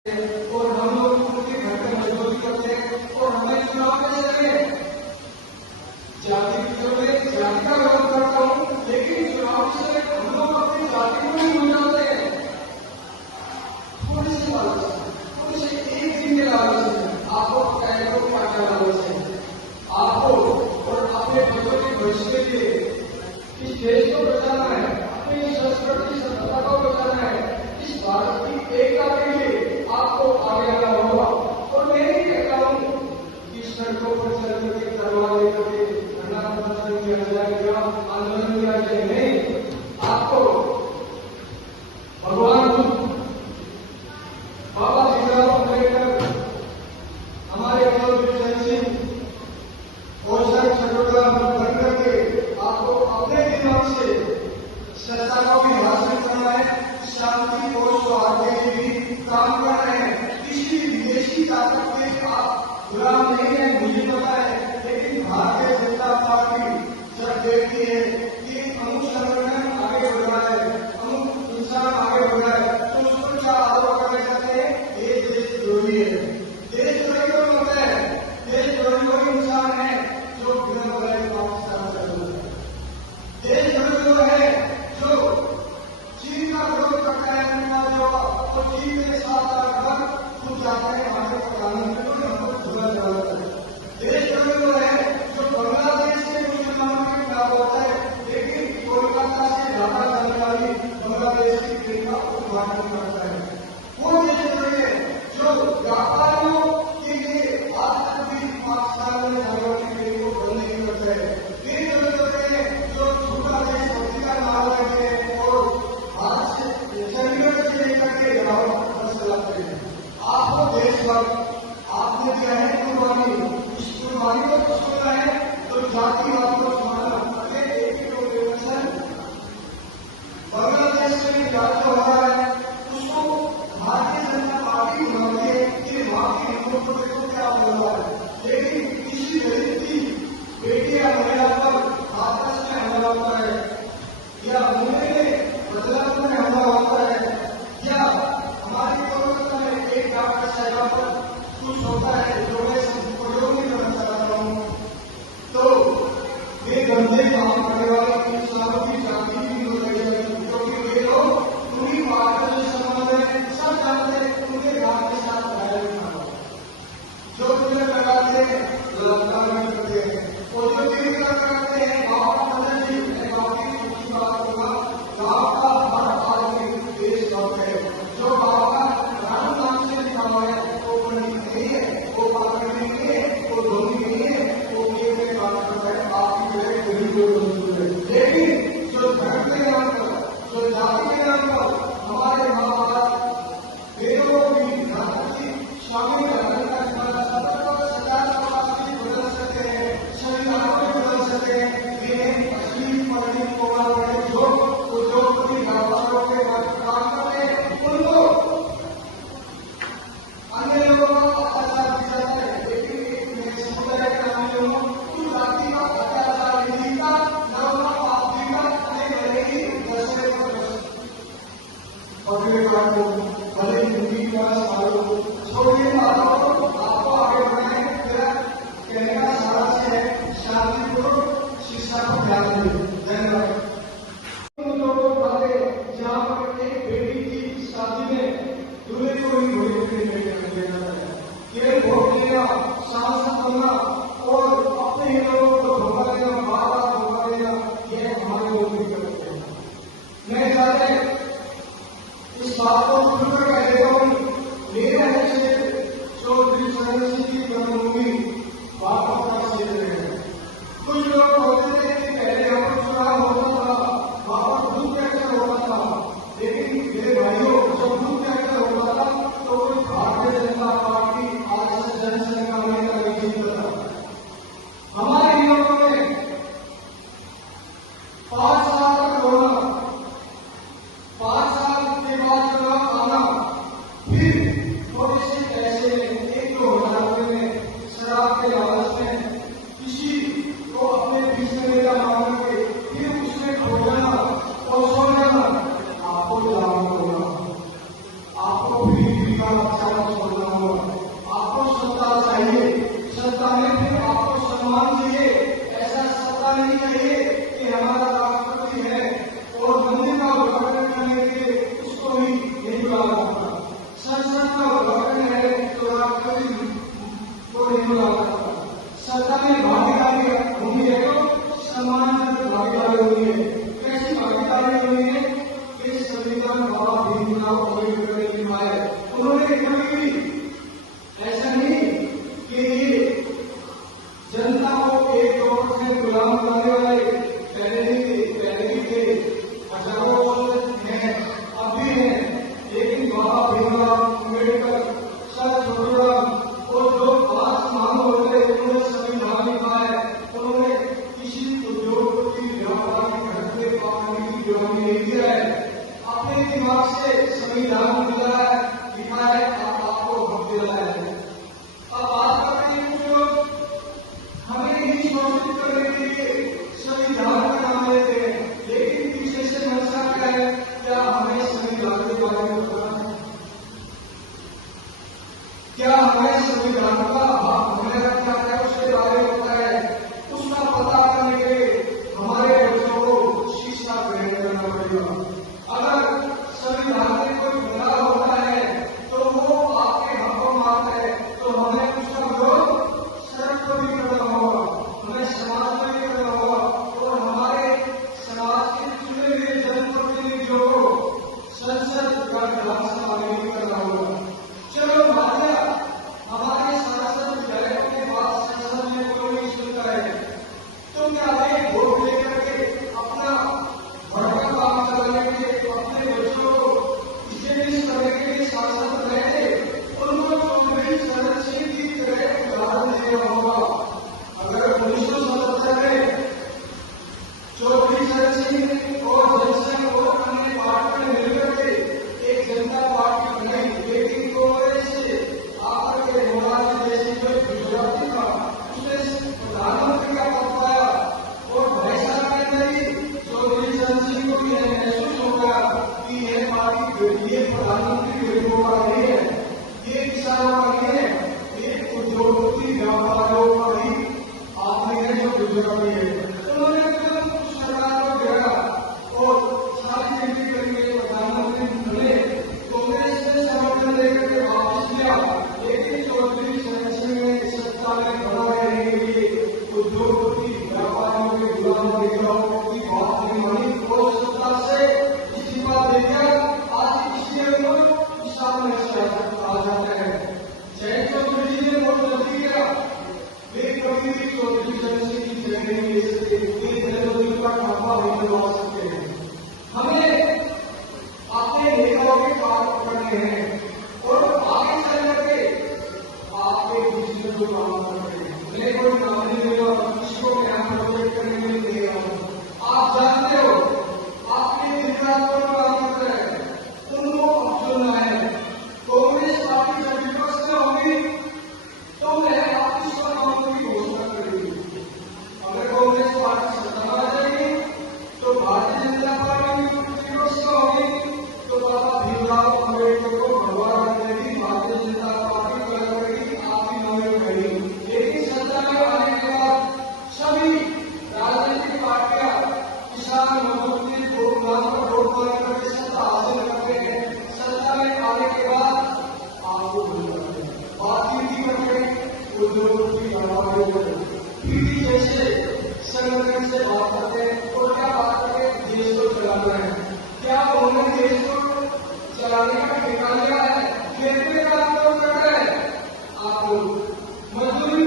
और हम लोग उनके घर पे मजदूरी करते हैं और हमें चुनाव कैसे लगे। जाति जाति का विरोध करता हूँ, लेकिन चुनाव से हम लोग अपनी जाति को नहीं भूलते हैं। थोड़ी सी लालच, थोड़ी सी एक दिन के लालच है, आपको पता को क्या क्या लालच है आपको और अपने बच्चों के भविष्य के लिए इस देश को बचाना है, अपनी संस्कृति सभ्यता को बचाना है, इस भारत की एकता के लिए आपको आगे आना होगा। और मैं नहीं कहता हूं कि सड़कों पर चल करके तलवार लेकर के धरना प्रदर्शन किया जाए या आंदोलन किया जाए, नहीं। आपको भगवान बाबा भीमराव अम्बेडकर, हमारे जन सिंह और सर छोटा बन करके आपको अपने दिमाग से सत्ता को भी हासिल करना है, शांति और सौहार्द के लिए भी काम कर रहे हैं। किसी विदेशी ताकत के आप गुलाम नहीं है, मुझे पता है, लेकिन भारतीय जनता पार्टी जब देखती है कि अमुक संगठन आगे बढ़ रहा है, अमुक इंसान आगे बढ़ रहा है, तो उसको क्या आरोप करना चाहते हैं, ये देशद्रोही है। देशद्रोही कौन होता है? देशद्रोही वही इंसान है जो बिना बुलाए पाकिस्तान कर रहा है। देशद्रोही वो है जो चीन का विरोध करता है, तो चीन के साथ आकर खुद जाता है हमारे प्रधानमंत्री को हमको झूला चलाता है। देशद्रोही वो है जो बांग्लादेश के मुसलमानों के खिलाफ होता है, लेकिन कोलकाता से ज्यादा जानकारी बांग्लादेश की ट्रेन का उद्घाटन करता है। वो देशद्रोही है जो व्यापारियों के लिए आज तक भी पाकिस्तान में जाने वाली ट्रेन को बंद नहीं करता है। देशद्रोही है जो झूठा देशभक्ति का नारा लेते हैं और आज से चंडीगढ़ से लेकर के बस चलाते हैं। आपको देशभक्त आपने दिया है कुर्बानी, इस कुर्बानी को छोड़ना है तो जातिवाद को छोड़ना। बांग्लादेश में भी राज्य हो रहा है, उसको भारतीय जनता पार्टी बनाती है कि वहां के हिंदुओं को देखो क्या बोल रहा है, लेकिन किसी गरीब की बेटी या महिला पर आपस में हमला होता है या मुंबई में बदलापुर में हमला होता है या हमारी कोलकाता में एक डॉक्टर साहिबा पर कुछ होता है जो मैं प्रयोग नहीं करना चाहता हूँ, तो ये गंदे काम करने वाले इंसानों की जाति भी हो जाएगी, क्योंकि वे लोग पूरी भारत से संबंध है, सब जानते हैं उनके गांव के साथ लगाया था जो तुम्हें लगाते हैं बलात्कार नहीं करते हैं और जो तीन करते हैं गाँव का मतलब जी। मैं गाँव की दूसरी बात करूंगा, गाँव का हर आदमी देश भक्त है, जो गाँव का राम नाम से लिखा हुआ है वो पंडित नहीं है, वो पात्र नहीं है, वो धोनी नहीं है, वो ये में बात करता है आपकी जगह गरीब लोग मजदूर है। लेकिन जो धर्म के नाम पर, जो जाति के नाम पर हमारे माँ बाप वेदों को भी स्वामी धर्म का बदल सकते हैं, संविधानों में बदल सकते हैं, ये असली पंडित को जो उद्योगपति व्यापारों के काम करते हैं उनको अन्य लोगों का अत्याचार किया जाता है। लेकिन एक समुदाय के अन्य लोगों उस जाति का अत्याचार नहीं था, न उनका पाप भी था, भले ही दशरथ पकड़े को भले हिंदी का सालों छोड़ने वालों को आपको आगे बढ़ाए। मेरा कहने का सारा से है शांतिपूर्वक शिक्षा पर ध्यान दें। धन्यवाद। जहाँ पर एक बेटी की शादी में दूल्हे को ही घोड़े पे देना है, ये वोट लेना, सांसद बनना और अपने ही लोगों को धोखा देना, बार-बार धोखा देना, ये हमारे लोग भी करते हैं। मैं चाहते इस बात को खुलकर कह देता हूँ, मेरा है चौधरी चरण सिंह की जन्मभूमि वापस का क्षेत्र है। कुछ लोग बोलते थे कि पहले यहाँ पर चुनाव होता था, वहां पर बूथ कैप्चर होता था, लेकिन मेरे भाइयों जब बूथ कैप्चर होता था तो कोई भारतीय जनता पार्टी आज से जनसंघ का नेता नहीं जीतता था। हमारे युवाओं में 5 साल तक होना, 5 साल के बाद चुनाव आना, फिर थोड़े से पैसे 1-2 हजार रुपये में शराब के लालच में किसी को अपने बीच में नेता मान के फिर उसमें खो जाना और सो जाना, आपको लागू होगा, आपको भी अच्छा नहीं कभी ऐसा नहीं कि ये जनता को एक दौर से गुलाम करने वाले पहले भी थे, हजारों वर्ष हैं, अभी हैं, लेकिन बाबा भीमराव अम्बेडकर, सर छोटूराम और जो 5 महान होते उन्होंने संविधान लिखा है, उन्होंने किसी उद्योग की व्यापार की घर पे पाने की गुलामी नहीं किया है, अपने दिमाग से संविधान लिखा है, आपको हक दिलाया है। अब बात करते हैं कुछ लोग हमें ही शोषित करने के लिए संविधान का नाम लेते हैं, लेकिन पीछे से मंशा क्या है? क्या हमें संविधान के बारे में पता है? क्या हमें संविधान का हमने रखा है उसके बारे में पता है? उसका पता करने के लिए हमारे बच्चों को शिक्षा ग्रहण करना पड़ेगा। अगर संविधान में कोई बदलाव होता है तो वो आपके हक को मारता है, तो हमें उसका विरोध सड़क पर भी करना होगा, हमें समाज में भी करना होगा और हमारे समाज के चुने हुए जनप्रतिनिधियों को संसद का ढंग से आगे भी करना होगा। चलो भाइया, हमारे सांसद विधायकों के बाद संसद में कोई नहीं सुनता है, तो क्या वे वोट लेकर के अपना भड़का काम चलाने के लिए अपने बच्चों को इसे करने के लिए सांसद रहे, उनको चौधरी शरण सिंह की तरह उदाहरण देना होगा। अगर 1977 में चौधरी शरण सिंह और जनसंघ और अन्य पार्टियों ने मिलकर के एक जनता पार्टी बनाई, लेकिन कांग्रेस से आकर के मोरारजी जैसी जो गुजराती था उसने प्रधानमंत्री का पद पाया और भाई साहब के अंदर ही चौधरी शरण सिंह को यह महसूस हो गया कि यह पार्टी ये प्रधानमंत्री गरीबों का नहीं है, ये किसानों का नहीं है, ये उद्योगपति व्यापारियों का भी आदमी है जो गुजराती है। उन्होंने उस सरकार को घेरा और सारी गिनती करके प्रधानमंत्री बने। कांग्रेस ने समर्थन देकर के वापस लिया, लेकिन चौधरी शरण सिंह ने सत्ता में बना रहने के लिए उद्योगपति व्यापारियों के गुलाम नेताओं की बात नहीं मानी और सत्ता से इस्तीफा दे दिया। आज इसलिए लोग किसान में आ जाते हैं। जय चौधरी जी ने बहुत गलती किया, वे कभी भी चौधरी शरण सिंह की जगह नहीं ले सकते, वे जनता का ढाबा नहीं बनवा सकते हैं। हमें अपने नेताओं के काम करने हैं और आगे चल करके आपके दूसरे को काम करते हैं। मैं कोई नाम नहीं लेगा, किसी को क्या प्रोजेक्ट करने में नहीं देगा। आप जानते हो आपके दिक्कत को काम करते हैं, उनको अब चुनना है। कांग्रेस पार्टी जब विपक्ष में होगी तो मैं आपकी समानों की घोषणा करेगी। अगर कांग्रेस पार्टी सत्ता में आ जाएगी तो भारतीय जनता पार्टी विपक्ष में होगी तो बाबा भीमराव अम्बेडकर को भगवान करेगी, भारतीय जनता पार्टी गलत करेगी, आपकी नौकरी करेगी। लेकिन सत्ता में आने के बाद सभी राजनीतिक पार्टियां किसान मजदूर के नाम पर वोट मांग करके सत्ता हासिल करते हैं। सत्ता में आने के बाद आपको बातचीत करके उद्योग की पीढ़ी जैसे संगठन से बात करते हैं और क्या बात करके देश को चलाना है। क्या उन्होंने देश को चलाने का ठेका लिया है? खेत में काम कर रहे हैं आप लोग, मजदूरी